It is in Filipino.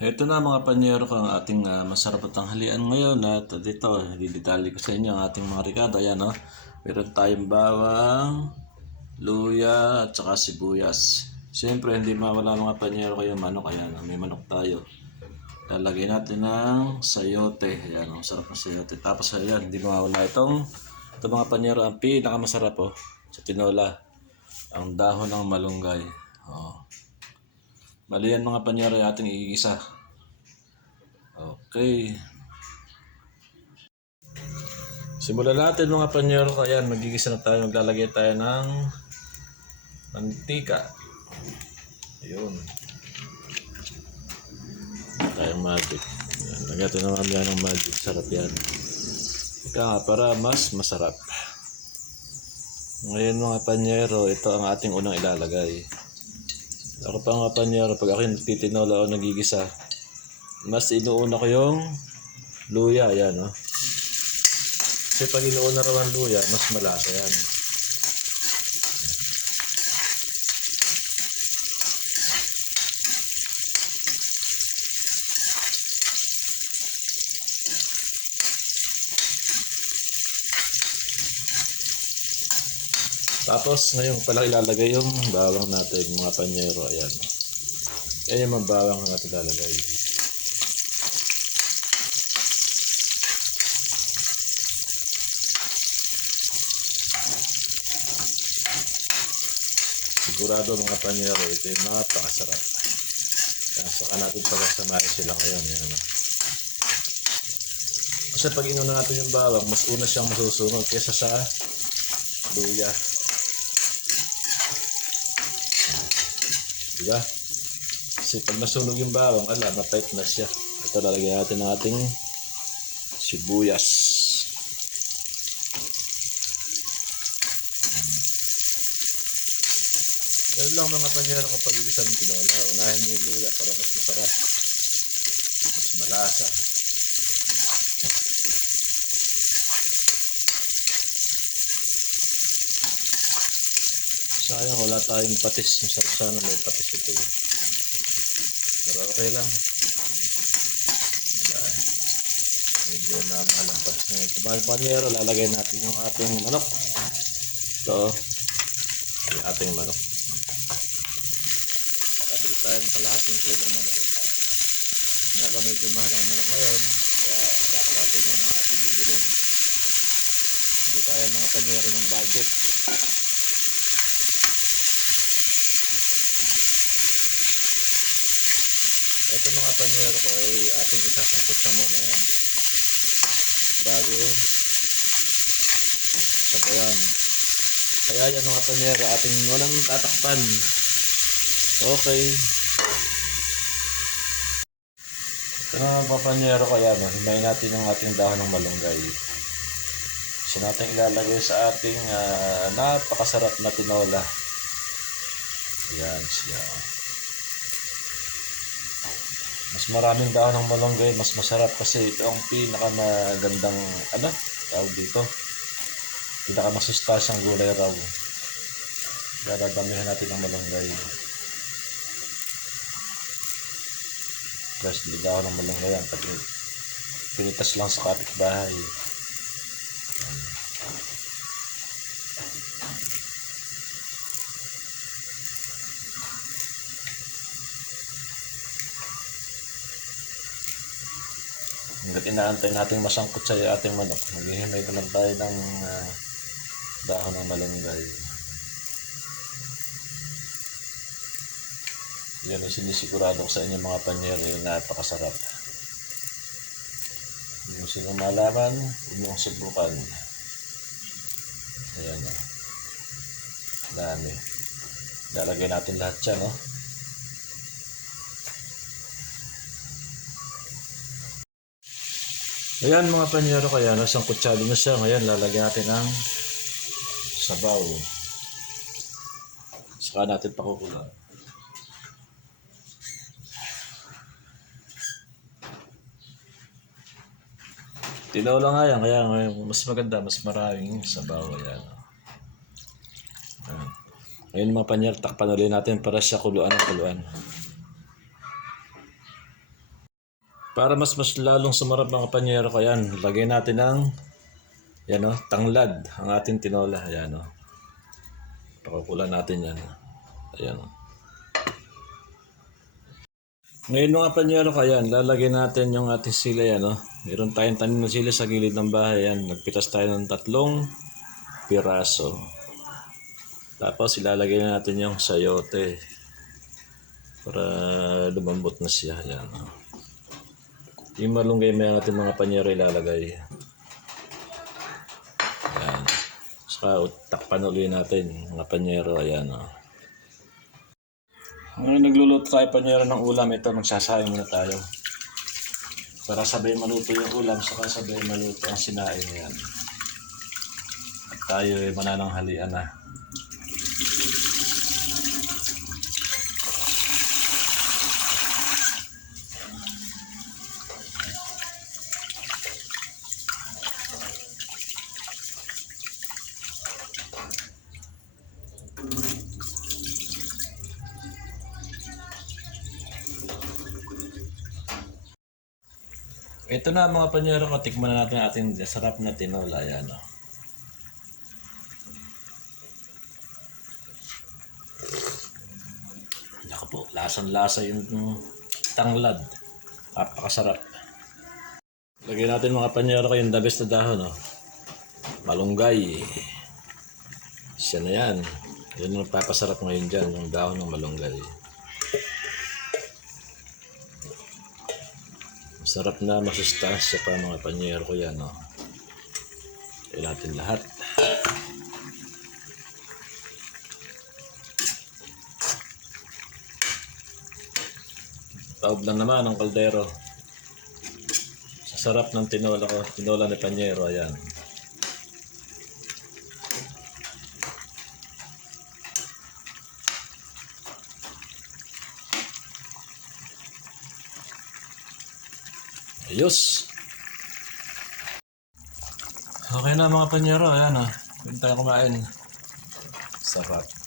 Ito na mga panyero ko ang ating ah, masarap at tanghalian ngayon at dito, didetali ko sa inyo ang ating mga ricado. Ayan o, meron tayong bawang, luya at saka sibuyas. Siyempre, hindi mawala mga panyero yung manok. Ayan, oh, may manok tayo. Lalagay natin ng sayote. Ayan, ang sarap ng sayote. Tapos ayan, hindi mawala itong ito mga panyero, ang pinakamasarap oh, sa tinola. Ang dahon ng malunggay. Oh. Mali yan mga yung ating iigisa. Okay. Simulan natin mga panyero. Ayan, magigisa na tayo. Maglalagay tayo ng mantika. Ayun. Tayong magic. Ayan, lagyan natin naman yan ng magic. Sarap yan. Ika nga, para mas masarap. Ngayon mga panyero, ito ang ating unang ilalagay. Ako pa nga panyero, pag ako yung nagtitinola nagigisa, mas inuuna ko yung luya, yan, no? Kasi pag inuuna raw ang luya, mas malasa yan. Tapos ngayon pala ilalagay yung bawang natin, mga panyero, ayan. Yan yung mga bawang na natin ilalagay. Sigurado mga panyero, ito yung napakasarap. Kaya saka natin pagsasamahin sila ngayon. Yan, oh. Kasi pag inuna natin yung bawang, mas una siyang masusunod kaysa sa luya. Diba? Kasi pag nasunog yung bawang, ala, mapait na siya. Ito lalagyan natin ng ating sibuyas. Ganun lang mga panyero kapag igisang ng tinola. Unahin mo yung luya para mas masarap. Mas malasa. Sayang wala tayong patis. Masarap sana may patis ito. Pero okay lang. Wala. Medyo namahal ang patis na ito. Mga panyero, lalagay natin yung ating manok. Ito. Yung ating manok. Kabili tayo ng kalahating kilang manok. Eh. Lang, medyo mahal ang manok ngayon. Kaya kalakalatin mo ng ating bibilin. Hindi tayo mga panyero ng budget. Ito mga panyero ko ay ating isasangkot sa muna yan. Bago sabayan. Kaya yan mga panyero ating walang tatakpan. Okay. Ito mga papanyero ko yan. Himayin natin ang ating dahon ng malunggay. So natin ilalagay sa ating ah, napakasarap na tinola. Yan siya. Mas maraming dahon ng malunggay, mas masarap kasi ito ang pinakamagandang, ano, tawag dito. Pinakamasustasyang gulay raw. Kaya dadamihan natin ng malunggay. Plus, dahon ng malunggay yan. Pag pinitas lang sa kapitbahay. Hanggat inaantay natin masangkot sa ating manok, maghihimay naman tayo ng ah, dahon ng malunggay. Yan ang sinisigurado ko sa inyo mga panyero napakasarap. Yung sino malaman, yung subukan. Ayan o. Dami. Lalagay natin lahat siya, no? Ayan mga panyero kaya nasang kutsado na siya. Ngayon lalagyan natin ng sabaw. Saka natin pakukulang. Tinaw lang nga yan. Kaya mas maganda, mas maraming sabaw. Ayan. Ayan. Ngayon mga panyero, takpan ulit natin para siya kuluan ng kuluan. Para mas mas lalong sumarap mga panyero ko yan, lagay natin ng yan o, tanglad ang ating tinola. Ayan o. Pakukulan natin yan. Ayan o. Ngayon mga panyero ko yan, lalagyan natin yung ating sila yan o. Meron tayong tanim na sila sa gilid ng bahay yan. Nagpitas tayo ng tatlong piraso. Tapos ilalagay na natin yung sayote para lumambot na siya. Yan. o. Yung malunggay may ating mga panyero ilalagay. Yan. Saka takpan ulit natin mga panyero. Ayan o. Ngayon nagluluto tayo panyero ng ulam. Ito magsasayang muna tayo. Para sabay maluto yung ulam, saka sabay maluto ang sinain yan. At tayo ay manananghalian na. Ito na mga panyero ko, tikman na natin ating sarap na tinola. Ayan o. Naku po, lasang-lasa yung tanglad. Napakasarap. Lagyan natin mga panyero ko yung best na dahon. Oh. Malunggay. Siya na yan. Yun ang papasarap ngayon dyan, yung dahon ng malunggay. Masarap na masustansya pa mga panyero ko yan. Oh. Kaya natin lahat. Taob lang naman ang kaldero. Sa sarap ng tinola ko, tinola ni Panyero, ayan. Ayos. Okay na mga panyero, ayan ah. Pwede tayo kumain. Sarap.